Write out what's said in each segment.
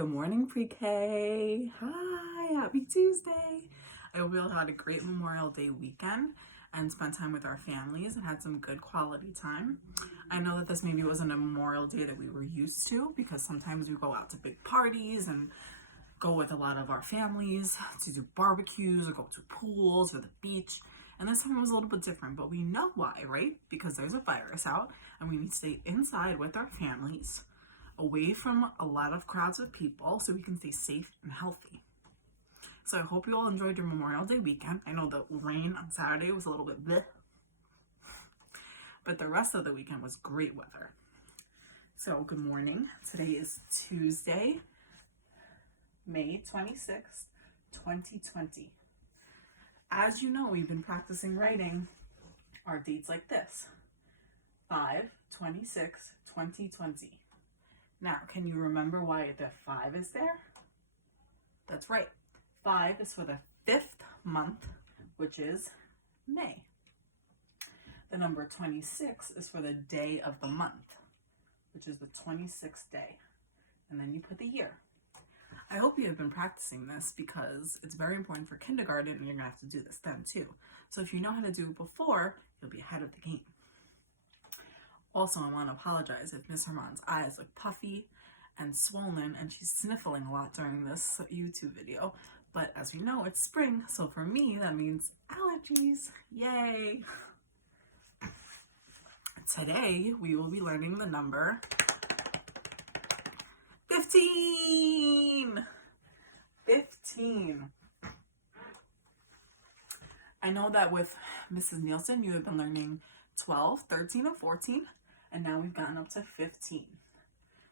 Good morning, pre-K. Hi, happy Tuesday. I hope you all had a great Memorial Day weekend and spent time with our families and had some good quality time. I know that this maybe wasn't a Memorial Day that we were used to because sometimes we go out to big parties and go with a lot of our families to do barbecues or go to pools or the beach. And this time it was a little bit different, but we know why, right? Because there's a virus out and we need to stay inside with our families, away from a lot of crowds of people so we can stay safe and healthy. So I hope you all enjoyed your Memorial Day weekend. I know the rain on Saturday was a little bit bleh, but the rest of the weekend was great weather. So good morning. Today is Tuesday, May 26th, 2020. As you know, we've been practicing writing our dates like this: 5/26/2020. Now, can you remember why the 5 is there? That's right. 5 is for the 5th month, which is May. The number 26 is for the day of the month, which is the 26th day. And then you put the year. I hope you have been practicing this because it's very important for kindergarten and you're going to have to do this then too. So if you know how to do it before, you'll be ahead of the game. Also, I want to apologize if Miss Herman's eyes look puffy and swollen and she's sniffling a lot during this YouTube video. But as we know, it's spring, so for me, that means allergies. Yay! Today, we will be learning the number 15! 15. I know that with Mrs. Nielsen, you have been learning 12, 13, and 14, and now we've gotten up to 15.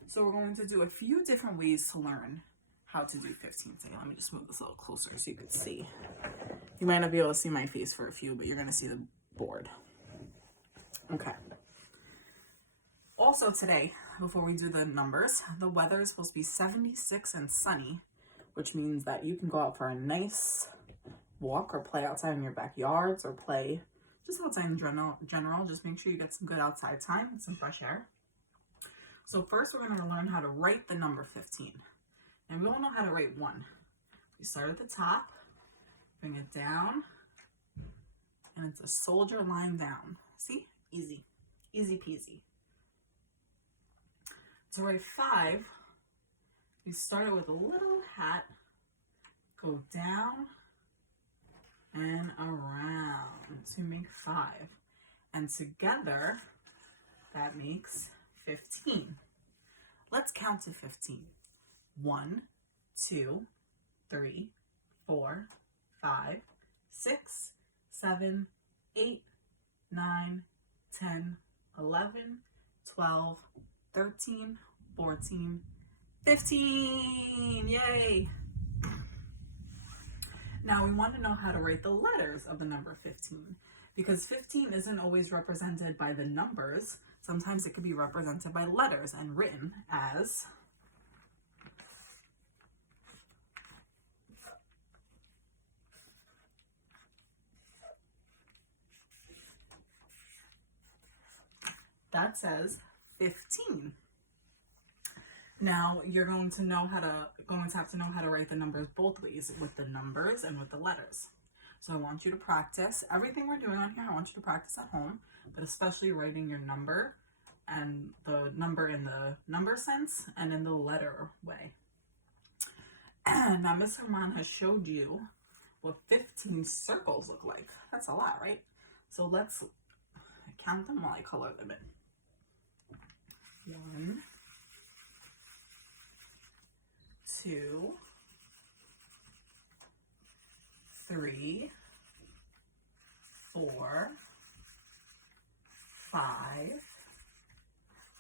So we're going to do a few different ways to learn how to do 15. So let me just move this a little closer so you can see. You might not be able to see my face for a few, but you're going to see the board. Okay. Also today, before we do the numbers, the weather is supposed to be 76 and sunny, which means that you can go out for a nice walk or play outside in your backyards or play just outside in general. Just make sure you get some good outside time and some fresh air. So first we're going to learn how to write the number 15. And we all know how to write 1. You start at the top, bring it down, and it's a soldier line down. See? Easy. Easy peasy. To write 5, you start it with a little hat, go down and around to make 5. And together, that makes 15. Let's count to 15. 1, 2, 3, 4, 5, 6, 7, 8, 9, 10, 11, 12, 13, 14, 15. Yay! Now we want to know how to write the letters of the number 15 because 15 isn't always represented by the numbers. Sometimes it could be represented by letters and written as that says 15. Now you're going to have to know how to write the numbers both ways, with the numbers and with the letters. So I want you to practice everything we're doing on here. I want you to practice at home, but especially writing your number and the number in the number sense and in the letter way. Now Miss Herman has showed you what 15 circles look like. That's a lot, right? So let's count them while I color them in. 1, 2, 3, 4, 5,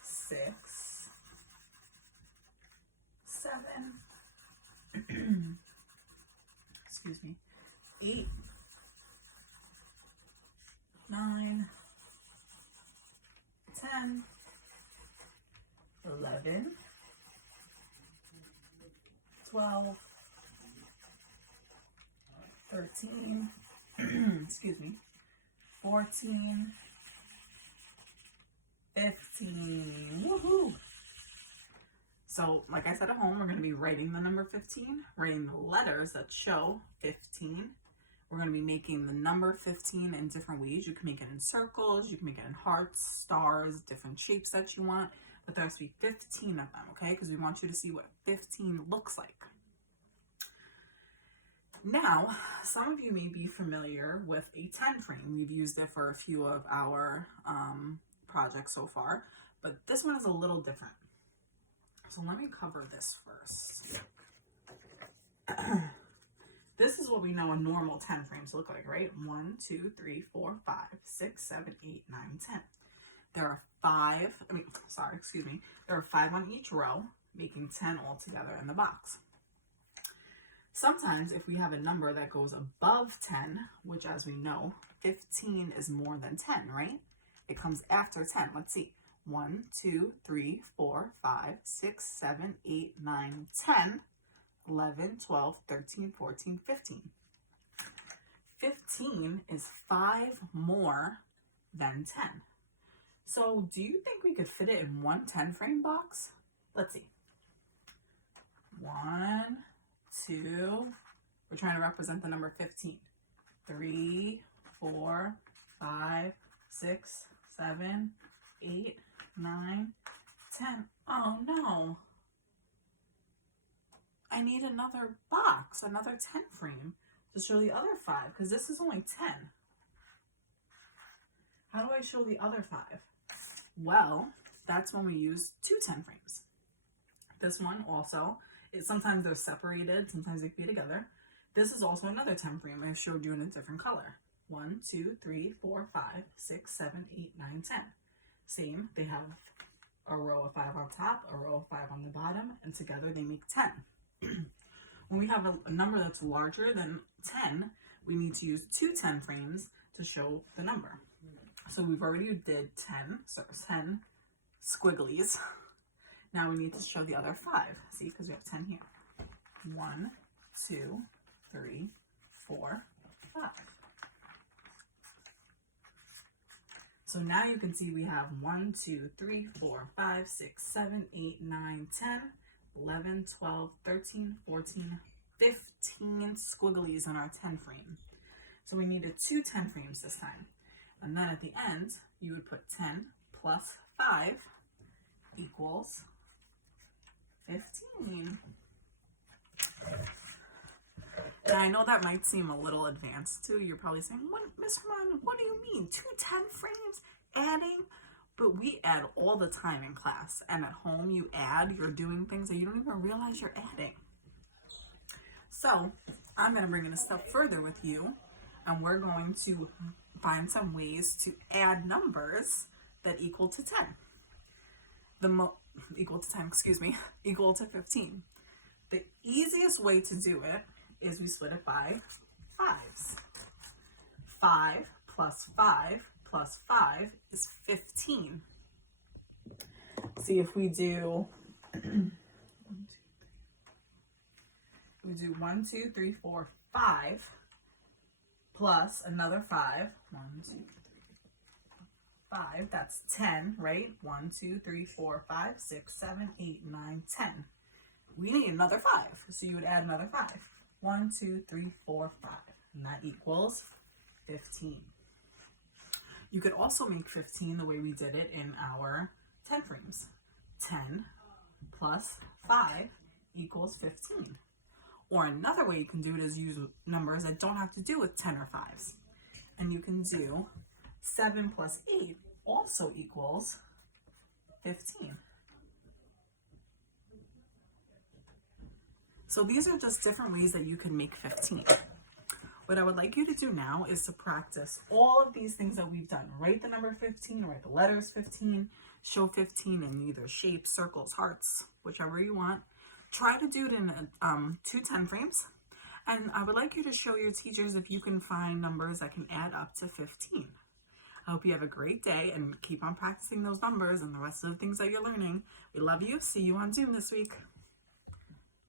6, 7, excuse me, 8, 9, 10, 11, 12, 13, excuse me, 14, 15. Woohoo! So like I said at home, we're going to be writing the number 15, writing the letters that show 15. We're going to be making the number 15 in different ways. You can make it in circles, you can make it in hearts, stars, different shapes that you want, but there has to be 15 of them, okay? Because we want you to see what 15 looks like. Now, some of you may be familiar with a 10 frame. We've used it for a few of our projects so far, but this one is a little different. So let me cover this first. This is what we know a normal 10 frames look like, right? 1, 2, 3, 4, 5, 6, 7, 8, 9, 10. There are 5 on each row, making 10 altogether in the box. Sometimes if we have a number that goes above 10, which as we know, 15 is more than 10, right? It comes after 10. Let's see. 1, 2, 3, 4, 5, 6, 7, 8, 9, 10, 11, 12, 13, 14, 15. 15 is 5 more than 10. So do you think we could fit it in one 10 frame box? Let's see. 1, 2, we're trying to represent the number 15. 3, 4, 5, 6, 7, 8, 9, 10. Oh no. I need another box, another 10 frame to show the other 5 because this is only 10. How do I show the other 5? Well, that's when we use 2 10 frames. This one also, sometimes they're separated, sometimes they can be together. This is also another 10 frame I showed you in a different color. 1, 2, 3, 4, 5, 6, 7, 8, 9, 10. Same, they have a row of 5 on top, a row of 5 on the bottom, and together they make 10. When we have a number that's larger than 10, we need to use 2 10 frames to show the number. So we've already did 10, so 10 squigglies. Now we need to show the other 5. See, because we have 10 here. 1, 2, 3, 4, 5. So now you can see we have 1, 2, 3, 4, 5, 6, 7, 8, 9, 10, 11, 12, 13, 14, 15 squigglies on our 10 frame. So we needed 2 10 frames this time. And then at the end, you would put 10 plus 5 equals 15. And I know that might seem a little advanced too. You're probably saying, Miss Herman, what do you mean? 2 10 frames adding? But we add all the time in class. And at home, you add, you're doing things that you don't even realize you're adding. So I'm going to bring it a step further with you. And we're going to find some ways to add numbers that equal to 10. Equal to 15. The easiest way to do it is we split it by 5s. 5 plus 5 plus 5 is 15. See if we do, we do 1, 2, 3, 4, 5 plus another 5. 1, 2, 3, 5. That's 10, right? 1, 2, 3, 4, 5, 6, 7, 8, 9, 10. We need another 5. So you would add another 5. 1, 2, 3, 4, 5. And that equals 15. You could also make 15 the way we did it in our 10 frames. 10 plus 5 equals 15. Or another way you can do it is use numbers that don't have to do with 10 or 5s. And you can do 7 plus 8 also equals 15. So these are just different ways that you can make 15. What I would like you to do now is to practice all of these things that we've done. Write the number 15, write the letters 15, show 15 in either shapes, circles, hearts, whichever you want. Try to do it in 2 10 frames. And I would like you to show your teachers if you can find numbers that can add up to 15. I hope you have a great day and keep on practicing those numbers and the rest of the things that you're learning. We love you. See you on Zoom this week.